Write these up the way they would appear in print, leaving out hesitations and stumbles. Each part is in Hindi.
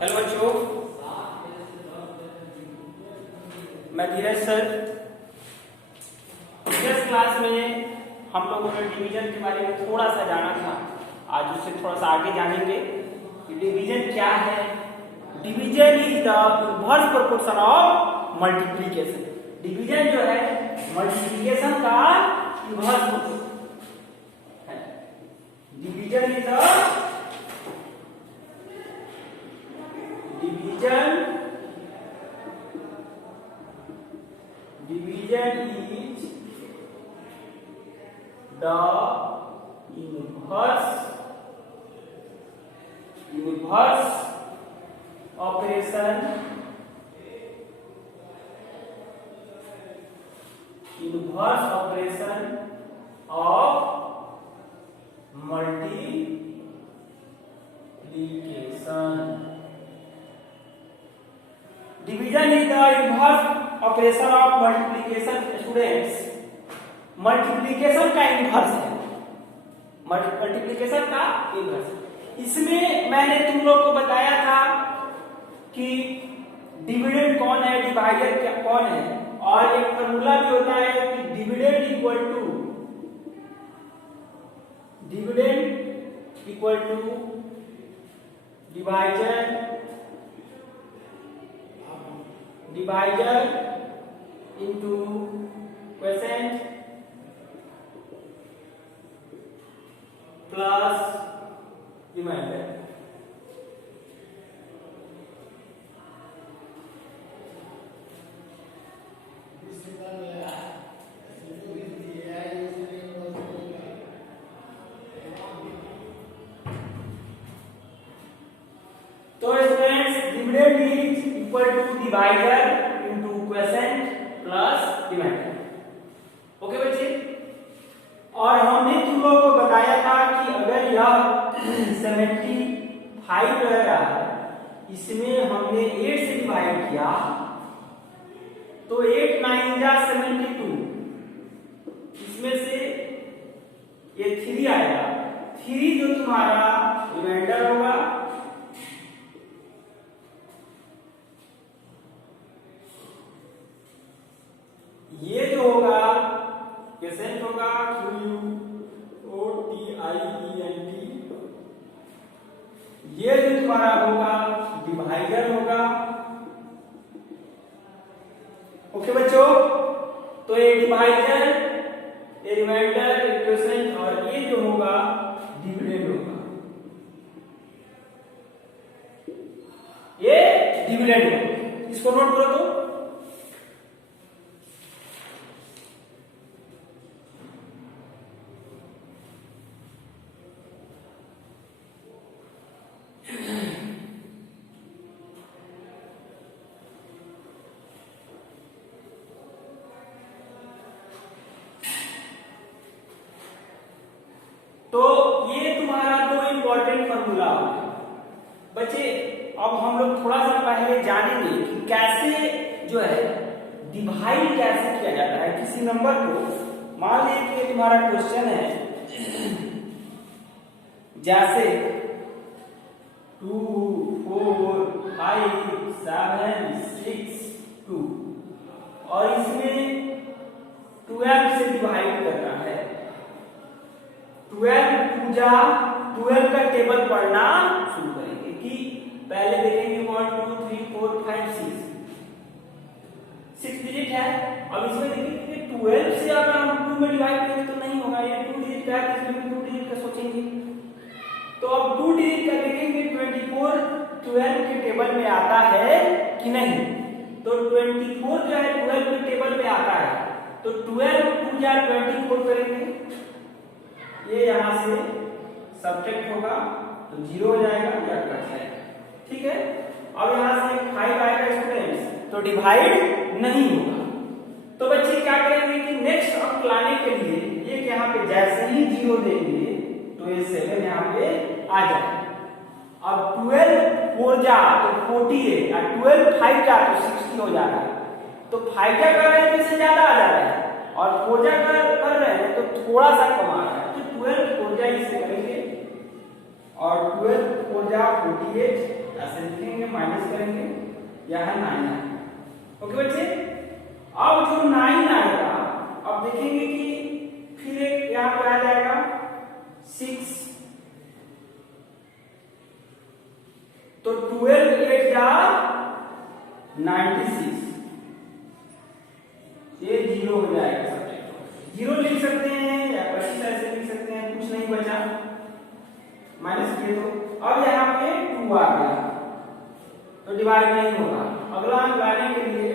हेलो बच्चों, मैं धीरज सर। प्रीवियस क्लास में हम लोगों ने डिवीजन के बारे में थोड़ा सा जाना था। आज उससे थोड़ा सा आगे जानेंगे कि डिवीजन क्या है। Division is the inverse proportion of multiplication. Division जो है मल्टीप्लिकेशन का इनवर्स है। Division is the division is the inverse operation of multiplication. Division is the inverse operation of multiplication. Students, multiplication का इनवर्स है। मल्टीप्लिकेशन का इनवर्स। इसमें मैंने तुम लोग को बताया था कि डिविडेंड कौन है, डिवाइडर क्या कौन है, और एक फॉर्मूला भी होता है कि dividend equal to divider into quotient plus remainder. तो students, dividend is equal to divider into quotient plus divider. Okay बच्चे, और हमने तुम लोगों को बताया था कि अगर यह 75 रह रहा है, इसमें हमने 8 से डिवाइड किया तो 8 9 जा 72, इसमें से ये 3 आएगा। 3 जो तुम्हारा रिमाइंडर होगा, ये जो होगा क्वोशिएंट होगा QUOTIENT। ये जो तुम्हारा होगा डिवाइडर होगा। ओके बच्चों, तो ये डिवाइडर, ये रिमाइंडर, ये क्वोशिएंट, और ये जो होगा डिविडेंड होगा। ये डिविडेंड होगा, इसको नोट करो। तो ये तुम्हारा दो इंपॉर्टेंट फॉर्मूला होगा बच्चे। अब हम लोग थोड़ा सा पहले जानेंगे कि कैसे जो है डिवाइड कैसे किया जाता है किसी नंबर को। मान लीजिए कि तुम्हारा क्वेश्चन है जैसे 2 4 5 7 6 2, और इसमें 12 से डिवाइड करना है। 12 का टेबल पढ़ना शुरू करेंगे कि पहले देखेंगे 1 2 3 4 5 6 डिजिट है। अब इसमें देखेंगे 12 से अगर हम 2 में डिवाइड करेंगे तो नहीं होगा, ये 2 डिजिट का है, इसमें 2 डिजिट का सोचेंगे। तो अब 2 डिजिट का देखेंगे 24 12 के टेबल में आता है कि नहीं। तो 24 जो है 12 के टेबल में आता है, तो 12 2 जा 24 करेंगे, ये यहां से सब्ट्रैक्ट होगा तो 0 हो जाएगा या कट जाएगा। ठीक है, अब यहां से 5 आएगा स्टूडेंट्स, तो डिवाइड नहीं होगा। तो बच्चे क्या करेंगे कि नेक्स्ट अंक लाने के लिए ये यहां पे जैसे ही 0 देंगे तो ये 7 यहां पे आ जाएगा। अब 12 4 जा तो 48, और 12 5 जा तो 60 हो जाएगा। तो 5 जा कर रहे हैं तो इससे ज्यादा आ जा रहा है, और 4 जा कर रहे हैं तो थोड़ा सा कम आ रहा है। तो 12 4 जा इससे करेंगे, और 12 4 जा 48 ऐसे लिखेंगे, माइनस करेंगे, यहाँ 9 है। ओके बच्चे, अब जो 9 आएगा, अब देखेंगे कि फिर एक यहाँ पे आ जाएगा 6, तो 12 8 जा 96, ये 0 हो जाएगा। सब 0 लिख सकते हैं या 25 ऐसे लिख सकते हैं, कुछ नहीं बचा, माइनस किए तो अब यहाँ पे 2 आ गया, तो डिवाइड नहीं होगा। अगला अंक लाने के लिए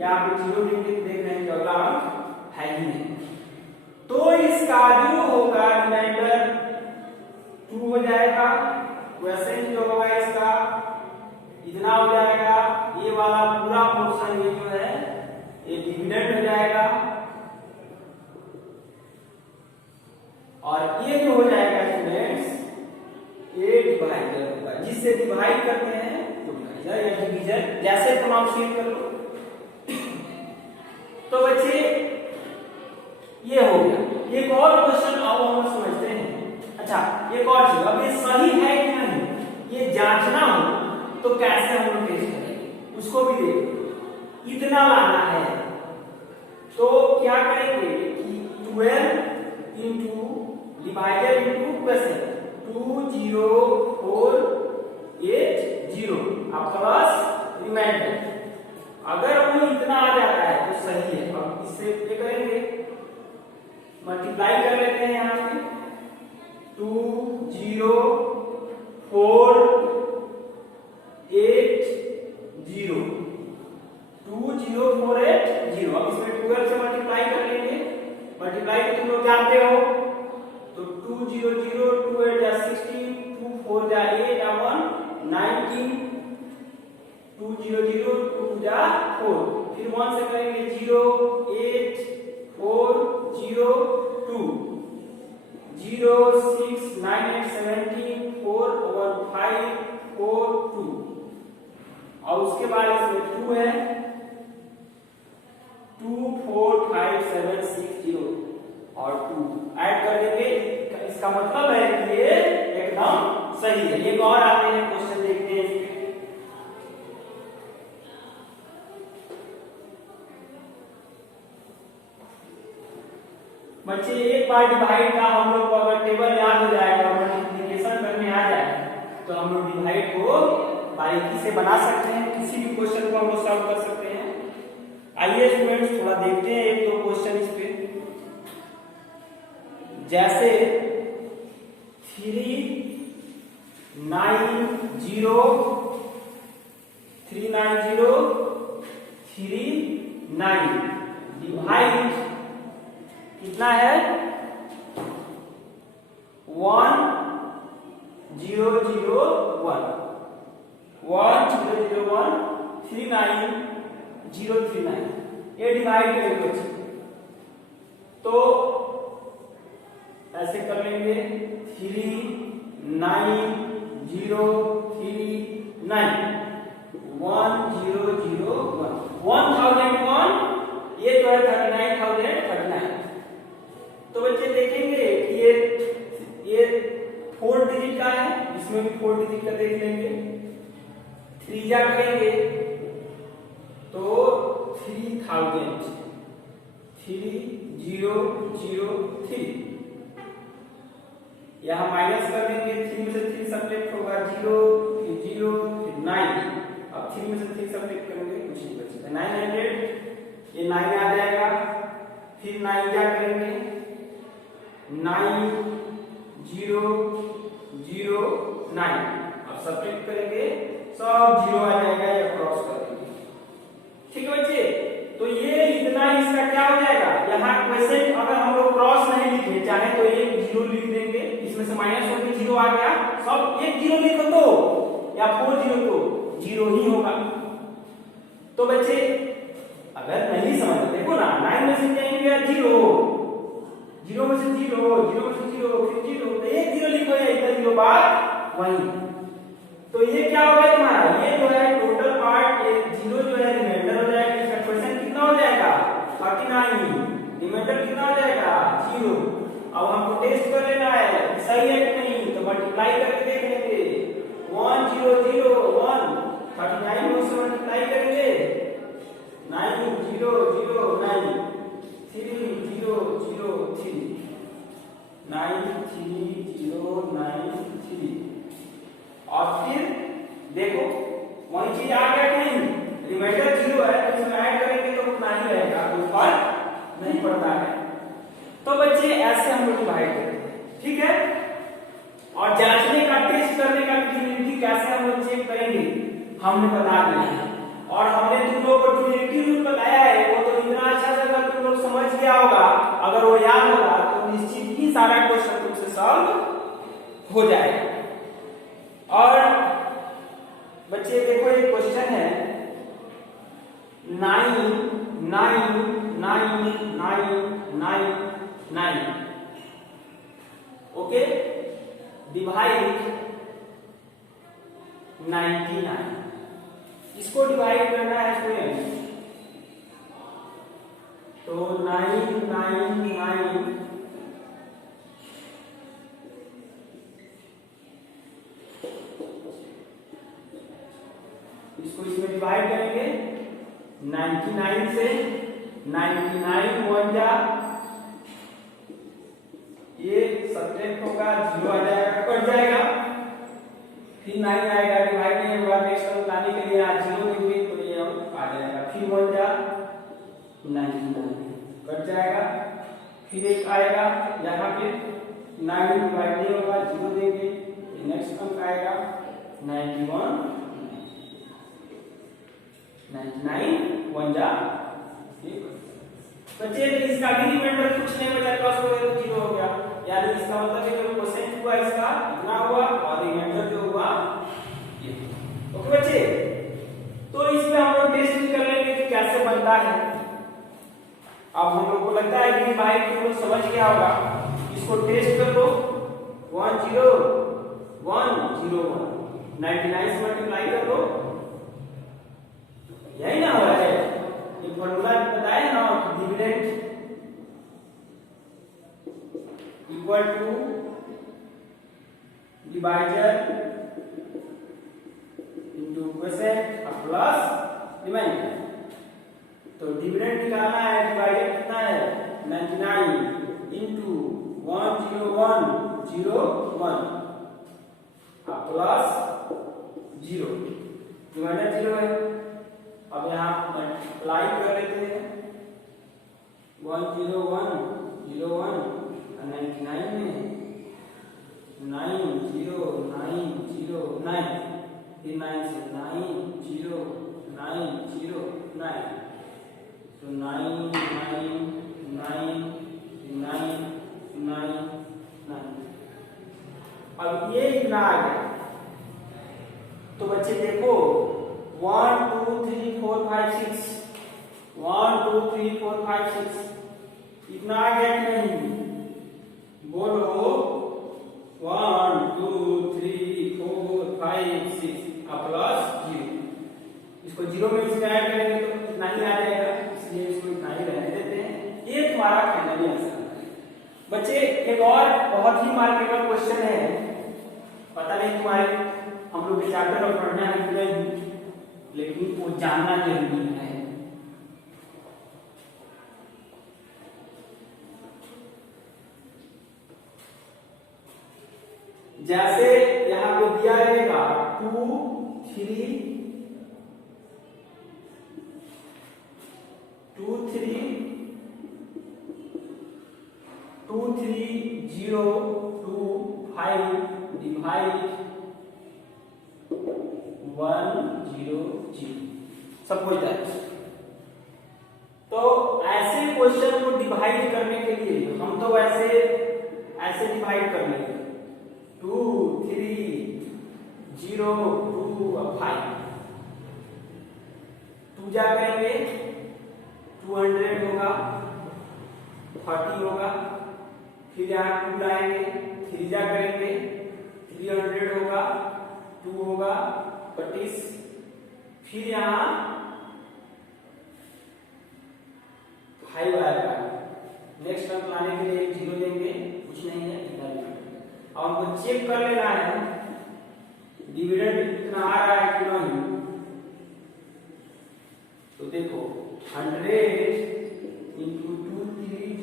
यहाँ पे 0 देख रहे हैं कि अगला अंक है ही नहीं, तो इसका जो होगा रिमाइंडर 2 हो जाएगा। वैसे ही जो होगा इसका इतना हो जाएगा, ये वाला पूरा पोर्शन ये जो है ये डिविडेंड हो जाएगा, और ये जो हो जाएगा स्टूडेंट्स ये डिवाइडर होगा, जिससे डिवाइड करते हैं डिवाइडर या डिवीजन, जैसे प्रोनाउंसिएट कर लो। तो बच्चे ये हो गया। एक और क्वेश्चन आओ हम समझते हैं। अच्छा, एक और चीज, अब ये सही है कि नहीं ये जांचना हो तो कैसे हम लोग टेस्ट करेंगे, उसको भी देखो। इतना लाना है तो क्या करेंगे कि 12 इंटू डिवाइडेड इंटू क्वेश्चन 2 0 4 8 0 आपका पास रिमाइंडर। अगर वो इतना आ जाता है तो सही है। अब इससे क्या करेंगे, मल्टीप्लाई कर लेते हैं यहाँ पे 2 0 4 8 0 2 0 4 8 0। अब इसमें 12 से मल्टीप्लाई कर लेंगे, मल्टीप्लाई तो तुम लोग जानते हो, तो 2 0 0 2 8 जा 16 2 4 जा 8 जा 1 19 2 0 0 2 जा 4, फिर 1 से करेंगे 0 8 4 0 2 0 6 9 8 17 4 over 5 4 2, और उसके बाद इसमें 2 है 2 4 5 7 6 0 और 2 ऐड कर देंगे। इसका मतलब है कि ये एकदम सही है। एक और आते हैं क्वेश्चन देखते हैं इसके। बच्चे एक बार डिवाइड का हम लोग को अगर टेबल याद हो जाएगा, मल्टीप्लिकेशन करने आ जाए तो हम लोग डिवाइड को बारीकी से बना सकते हैं, किसी भी क्वेश्चन को हम लोग सॉल्व कर सकते हैं। आइए स्टूडेंट्स थोड़ा देखते हैं एक दो क्वेश्चन इस पे। जैसे 3 9 0 3 9 0 3 9 डिवाइड कितना है 1 0 0 1 1 0 0 1 3 9 0 3 9, ये डिवाइड करेंगे तो ऐसे कर लेंगे 3 9 0 3 9 1 0 0 1 1001, ये जो है 39,039। तो बच्चे देखेंगे कि ये 4 डिजिट का है, इसमें भी 4 डिजिट का देख लेंगे। 3 जा करेंगे तो 3000 3003, यहाँ माइनस कर देंगे, 3 में से 3 सब्ट्रैक्ट होगा 0 फिर 0 फिर 9, अब 3 में से 3 सब्ट्रैक्ट करेंगे कुछ नहीं बचेगा 900, ये 9 आ जाएगा, फिर 9 क्या करेंगे 9 0 0 9, अब सब्ट्रैक्ट करेंगे सब 0 आ जाएगा या क्रॉस कर देंगे। ठीक है बच्चे, तो ये इतना इसका क्या हो जाएगा। यहाँ क्वेश्चन अगर हम लोग क्रॉस नहीं लिखे चाहे तो ये 0 लिख देंगे, इसमें से माइनस होकर 0 आ गया, सब एक 0 लिखो तो या 4 0 तो 0 ही होगा। तो बच्चे अगर नहीं समझ देखो ना 9 में से जाएंगे 0 0 में से 0 0 में से 0 फिर 0, तो एक 0 लिखो या इधर 0 बात वही। तो ये क्या होगा तुम्हारा, ये जो है टोटल पार्ट 0 जो है रिमाइंडर हो जाएगा। इसका क्वेश्चन कितना हो जाएगा 39, रिमाइंडर कितना हो जाएगा 0। अब हमको टेस्ट कर लेना है सही है कि नहीं, तो मल्टीप्लाई करके देख लेंगे 1 0 0 1 9393 और फिर देखो वही चीज आ गया कि नहीं, रिमाइंडर 0 है तो इसमें ऐड करेंगे तो उतना ही रहेगा, कोई फर्क नहीं पड़ता है। तो बच्चे ऐसे हम लोग डिवाइड करते हैं, ठीक है। और जांचने का, टेस्ट करने का ड्यूरेबिलिटी कैसे हम लोग चेक करेंगे हमने बता दिया है। और हमने तुम लोगों को ड्यूरेबिलिटी रूल बताया है, वो तो इतना अच्छा से अगर तुम लोग समझ गया होगा, अगर वो याद होगा तो निश्चित ही सारा क्वेश्चन तुमसे सॉल्व हो जाएगा। और बच्चे देखो एक क्वेश्चन है 9 9 9 9 9 9, ओके, डिवाइड 99, इसको डिवाइड करना है स्टूडेंट। तो 999 इसको इसमें डिवाइड करेंगे 99 से, 99 1 जा, ये सब्ट्रैक्ट होगा, 0 आ जाएगा, कट जाएगा, फिर 9 आएगा, डिवाइड नहीं होगा, नेक्स्ट टर्म लाने के लिए 0 देंगे तो ये आ जाएगा, फिर 1 जा 99 कट जाएगा, फिर 1 आएगा, यहाँ पे 9 डिवाइड नहीं होगा, 0 देंगे, नेक्स्ट अंक आएगा 91 99 1 जा, बच्चे इसका भी रिमाइंडर कुछ नहीं बचा, प्लस हो गया तो 0 हो गया, यानी इसका मतलब है जो क्वेश्चन हुआ इसका इतना हुआ और रिमाइंडर जो हुआ ये। ओके बच्चे, तो इसमें हम लोग टेस्ट कर लेंगे कि कैसे बनता है। अब हम लोग को लगता है कि भाई तुम लोग समझ गया होगा, इसको टेस्ट कर लो, 1 0 1 0 1, 99 से मल्टीप्लाई कर लो, यही ना हो रहा है, ये फॉर्मूला बताया ना, dividend equal to divider into quotient plus remainder. तो डिविडेंड निकालना है, डिवाइडर कितना है 99 इनटू 101 01 प्लस 0, डिवाइडर 0 है। अब यहाँ मल्टीप्लाई कर लेते हैं 101 01 99 में 90909, फिर 9 से 90909, तो 99999। अब ये इतना आ गया, तो बच्चे देखो 1 2 3 4 5 6 1 2 3 4 5 6 इतना आ गया कि नहीं, बोलो 1 2 3 4 5 6 प्लस 0, इसको 0 में इसमें ऐड करेंगे तो इतना ही आ जाएगा, इसलिए इसको इतना ही रहने देते हैं। ये तुम्हारा फाइनली आंसर। बच्चे एक और बहुत ही मार्केबल क्वेश्चन है, पता नहीं तुम्हारे हम लोग चैप्टर में पढ़ना है कि नहीं, लेकिन वो जानना जरूरी है। जैसे यहाँ पे दिया रहेगा 2 3 2 3 2 3 0 2 5 डिवाइड 1 0 0 सब हो जाए। तो ऐसे क्वेश्चन को डिवाइड करने के लिए हम तो ऐसे डिवाइड कर लेंगे 2 3 0 2 और 5, 2 जा करेंगे 200 होगा, 40 होगा, फिर यहाँ 2 लाएंगे, 3 जा करेंगे 300 होगा, 2 होगा 25, फिर यहाँ 5 आएगा, नेक्स्ट टर्म लाने के लिए 0 देंगे, कुछ नहीं है इधर। अब हमको चेक कर लेना है डिविडेंड कितना आ रहा है कि नहीं। तो देखो 100 इंटू 230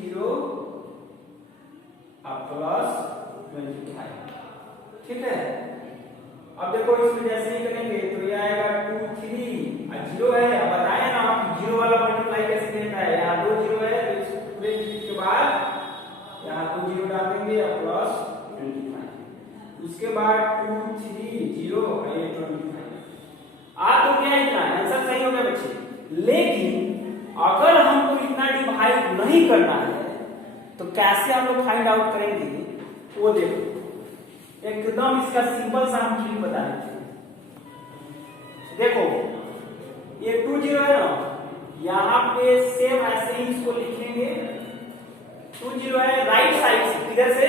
प्लस लेकिन अगर हमको इतना डिवाइड नहीं करना है तो कैसे हम लोग फाइंड आउट करेंगे वो देखो। एकदम इसका सिंपल सा हम ट्रिक बता देते हैं। देखो ये 2 0 है ना, यहाँ पे सेम ऐसे ही इसको लिखेंगे। 2 0 है, राइट साइड से, इधर से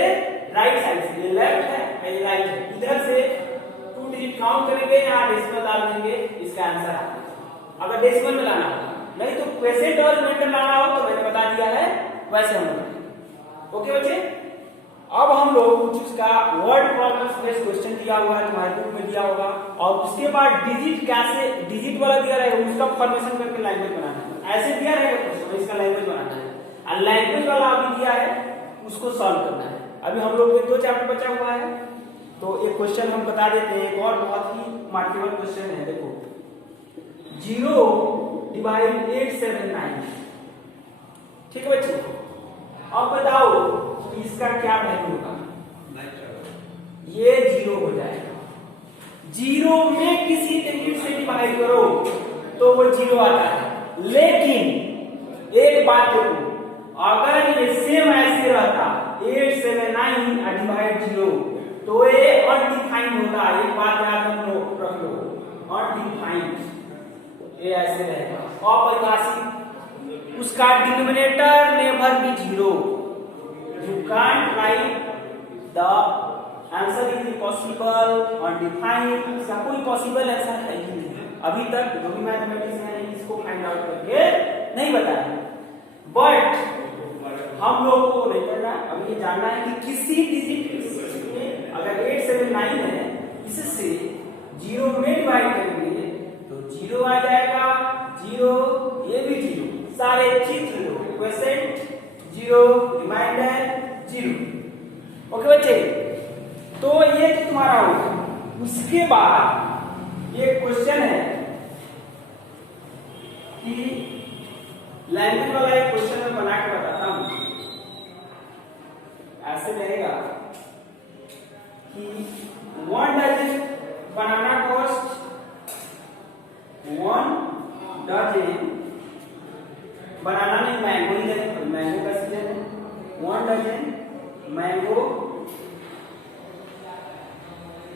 राइट साइड से, ये लेफ्ट है ये राइट है, इधर से 2 डिजिट काउंट करेंगे, यहाँ डेसिमल डाल देंगे, इसका आंसर आ जाएगा। अगर डेसिमल में लाना हो, नहीं तो परसेंट और मिनट लाना हो तो मैंने बता दिया है वैसे हम लोग। ओके बच्चे, अब हम लोग कुछ उसका वर्ड प्रॉब्लम बेस्ड क्वेश्चन दिया हुआ है, तुम्हारे बुक में दिया होगा, और उसके बाद डिजिट कैसे, डिजिट वाला दिया रहेगा उसका फॉर्मेशन करके लैंग्वेज बनाना है। ऐसे दिया रहेगा क्वेश्चन, इसका लैंग्वेज बनाना है, और लैंग्वेज वाला अभी दिया है उसको सॉल्व करना है। अभी हम लोग को 2 चैप्टर बचा हुआ है, तो एक क्वेश्चन हम बता देते हैं, एक और बहुत ही मार्केबल क्वेश्चन है। देखो 0 डिवाइड 879, ठीक है बच्चे। अब बताओ इसका क्या वैल्यू होगा? ये 0 हो जाएगा। 0 में किसी डिजिट से डिवाइड करो तो वो 0 आता है, लेकिन एक बात देखो, अगर ये सेम ऐसे रहता 879 डिवाइड 0 तो ये अनडिफाइंड होता। एक बात याद रख लो, अनडिफाइंड, ये ऐसे रहेगा अपरिभाषित। उसका denominator never be 0। You can't write the answer is impossible, undefined, इसका कोई पॉसिबल आंसर है ही नहीं। अभी तक जो भी मैथमेटिक्स है इसको फाइंड आउट करके नहीं बताया, बट हम लोग को नहीं करना, अभी ये जानना है कि किसी डिजिट में अगर 879 है, इससे 0 में डिवाइड करेंगे तो 0 आ जाएगा, 0 ये भी 0, सारे चीज 0, क्वेश्चन 0, रिमाइंडर 0। ओके बच्चे, तो ये तो तुम्हारा होगा। उसके बाद एक क्वेश्चन है कि लैंग्वेज वाला एक क्वेश्चन मैं बना के बताता हूं। ऐसे रहेगा कि 1 dozen banana cost 1 dozen, banana नहीं मैंगो ही है, मैंगो का सीजन है। 1 dozen mango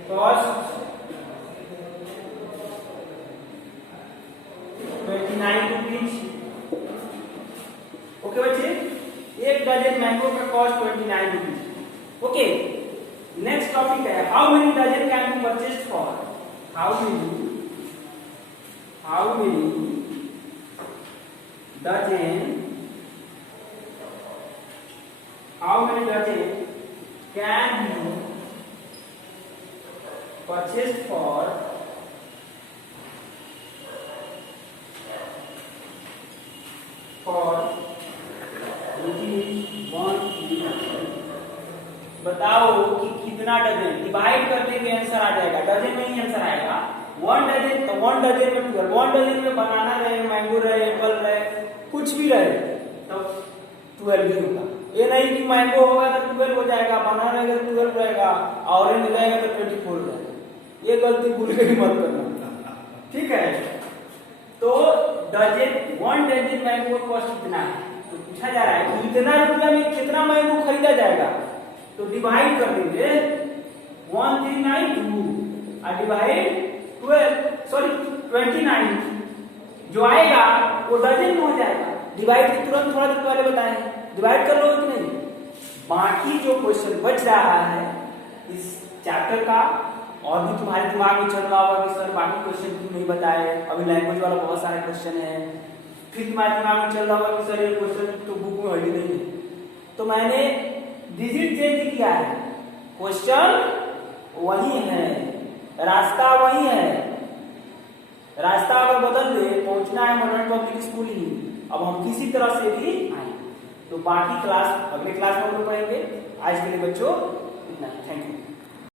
cost 29 rupees. Okay बच्चे, 1 डजन मैंगो का cost 29 rupees. Okay, next topic है how many dozen can be purchased for, how many dozen, how many dozen can be purchased for rupees 1? बताओ कि कितना डजन, डिवाइड करने के आंसर आ जाएगा, डजन में ही आंसर आएगा। 1 डजन तो 1 डजन में 12, 1 डजन में बनाना रहे, मैंगो रहे, एप्पल रहे, कुछ भी रहे तो 12 ही होगा। ये नहीं कि मैंगो होगा तो 12 हो जाएगा, बनाना रहेगा तो 12 रहेगा, ऑरेंज रहेगा तो 24 हो जाएगा। ये गलती भूल के मत करना, ठीक है। तो डजन 1 डजन मैंगो कॉस्ट कितना है, तो पूछा जा रहा है कि इतना रुपया में कितना मैंगो खरीदा जाएगा, तो डिवाइड कर देंगे 1392 और डिवाइड 29 जो आएगा वो डजन में हो जाएगा। डिवाइड तो तुरंत थोड़ा देर पहले बताए, डिवाइड कर लो कि नहीं। बाकी जो क्वेश्चन बच रहा है इस चैप्टर का, और भी तुम्हारे दिमाग में चल रहा होगा कि सर बाकी क्वेश्चन क्यों नहीं बताए, अभी लैंग्वेज वाला बहुत सारे क्वेश्चन है, फिर तुम्हारे दिमाग में चल रहा होगा कि सर ये क्वेश्चन तो बुक में है नहीं है। तो मैंने डिजिट चेंज किया है, क्वेश्चन वही है, रास्ता वही है। रास्ता अगर बदल दे, पहुंचना है मॉडर्न पब्लिक स्कूल ही, अब हम किसी तरह से भी आए। तो बाकी क्लास अगले क्लास में हम लोग पढ़ेंगे। आज के लिए बच्चों इतना, थैंक यू।